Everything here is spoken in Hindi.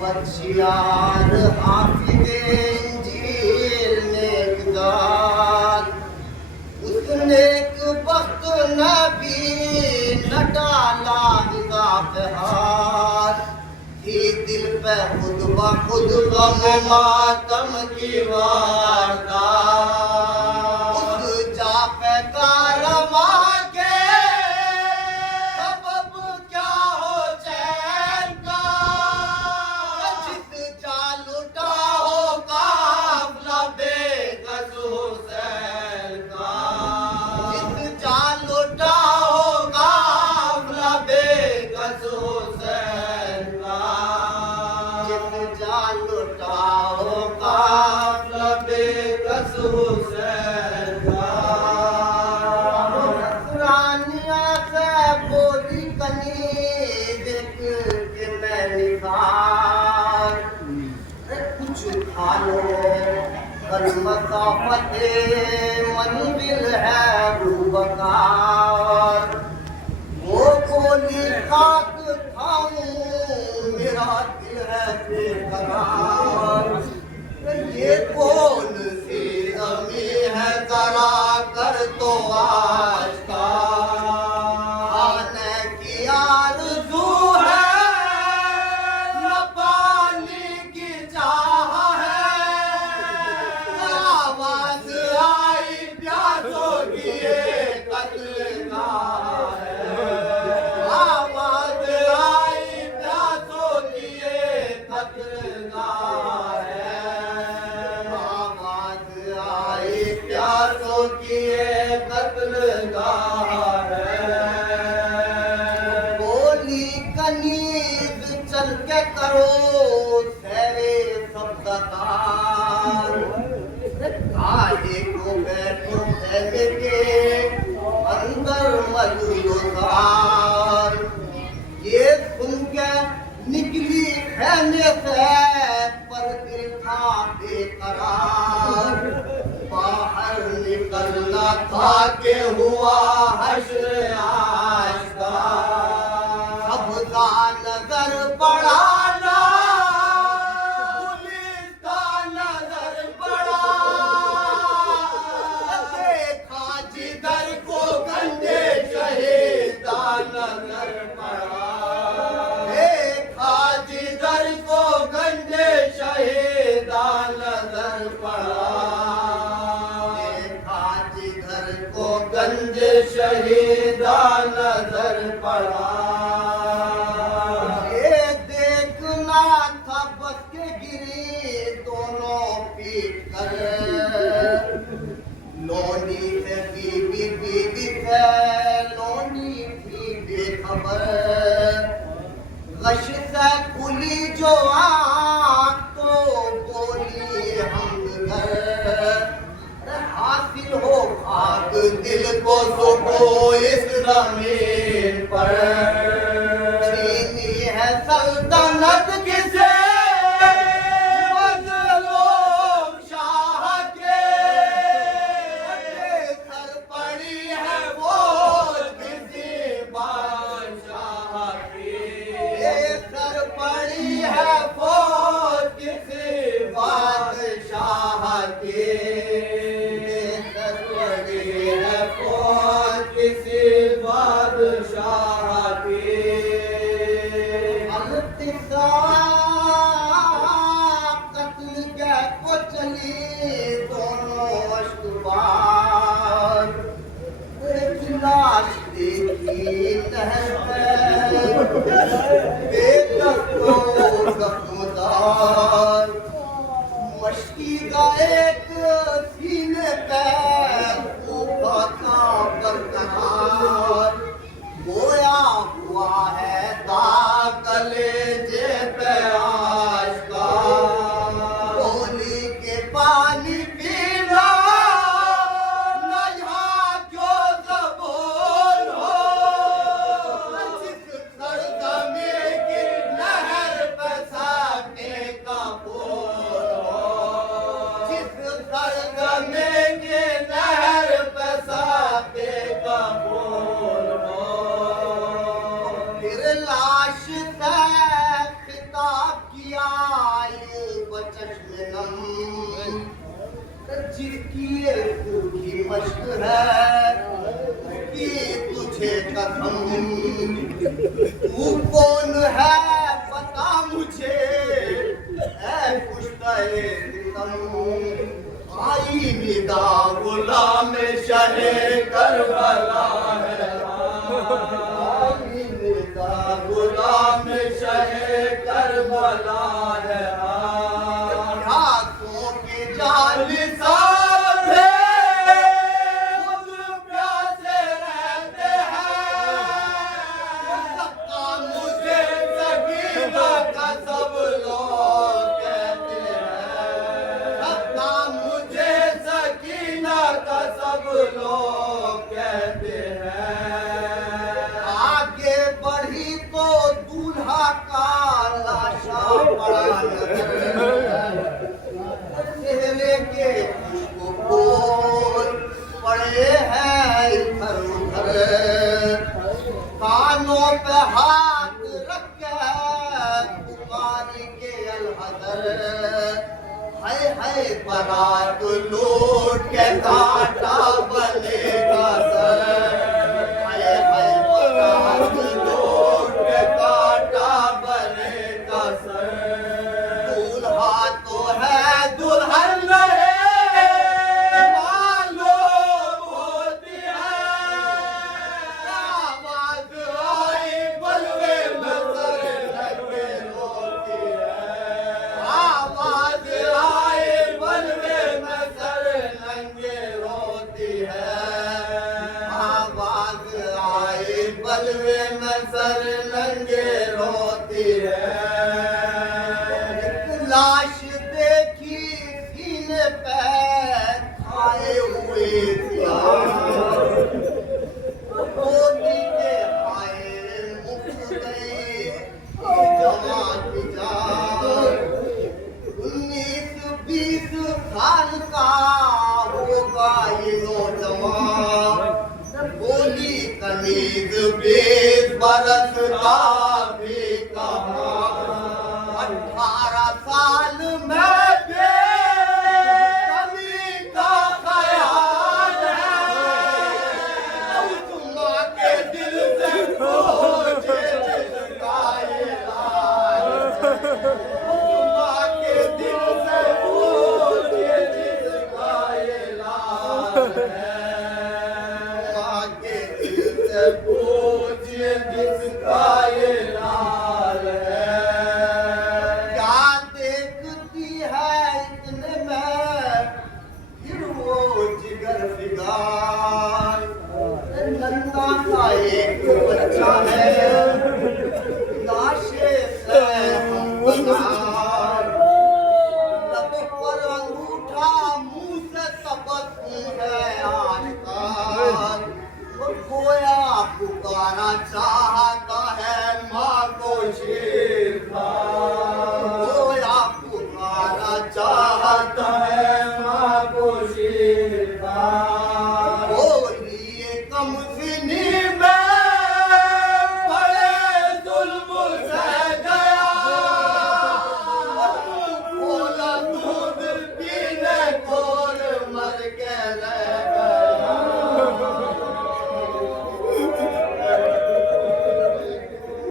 बख्शियार हाफिज़े इंजील नेकदार उसने एक वक्त नबी न डाला निगाह थी दिल पे खुद ब खुद गम मातम की वारदात उस जा पे कारवां मसाफत मंजिल है रूबकार वो बोली खाक खाऊं मेरा दिल है बेकरार ये कौन सी ज़मी है जरा कर तो आज का आने की आरज़ू है न पानी की चाह बोली कनीज चल के करो तेरे सब्ज़कार काहे को बैठो फैले के अंदर मजूदार ये सुन के निकली खैमे से पर दिल था बेकरार बाहर निकलना था के हुआ हश्र आशका सबका नजर पड़ा ना पुलिस का नजर पड़ा देखा जिधर को गंदे शहीद का नजर पड़ा देखा जिधर को गंदे शहीद का नजर पड़ा गंज शहीदा नजर पड़ा ये देखना था बस के गिरी दोनों पीट कर लोनी से बीबी बीबी से लोनी थी बेखबर गश से खुली जो आँख तो बोली हम हासिल हो खाक दिल को सुबो इस ज़मीन पर छीनी है सल्तनत किसे बदलो कत्ल के को चली दोनों अश्कबार एक लाश देखी नहर में बेदक को जख्मदार मशकी का एक सीने पे बरकरार गोया हुआ है दाखले जे पे आशका होली के पानी पीना न यहाँ जो ज़बून हो जिस सरगमे की नहर पे साके का बोल हो जिस सरगमे की नहर पे साके का बोल हो फिर लाश से खिताब किया यूं बचश्म नम जिसकी एक भूखी मश्क है उसकी तुझे कसम तू कौन है बता मुझे ऐ पुश्ते सितम आई निदा गुलाम शहे करबला है आई निदा गुलाम शहे करबला है हाथों की जान साथ खुद प्यासे रहते हैं सबका मुझे सकीना का सब लोग कहते हैं सबका मुझे सकीना का सब लोग कहते हैं आगे बढ़ी तो दूल्हा का लाशा पड़ा नजर चेहरे के खुशबू फूल पड़े हैं इधर उधर कानों पे हाथ रख के पुकारी के अलहदर है बारात लूट के काटा बनेगा सर है बारात लूट के काटा बनेगा सर दूल्हा तो है दुल्हन नहीं मालूम होती है आवाज आई बलवे में सर लगे रोती है आवाज आई बलवे में सर लगे रोती है आवाज आई बलवे में सर लगे रोती है एक लाश देखी सीने पे खाए हुए गोदी के आए मुख गए जवान की जान 19-20 साल का होगा ये नौजवान बोली कनीज 20 बरस का भी कहा 18 साल में बेकमी का ख्याल है उस माँ के दिल से खोजे जिसका इलाज उस माँ के दिल से खोजे जिसका इलाज माँ के दिल से खोजे जिसका इलाज है क्या देखती है इतने में फिर वो जिगर फिगार नन्हा सा एक बच्चा है लाशे से हमबजार लब पर अंगूठा मुंह से तबस्सुम है आशकार वो खोया पुकारा चाहता है माँ को शेर खोया पुकारा चाहता है माँ को शेर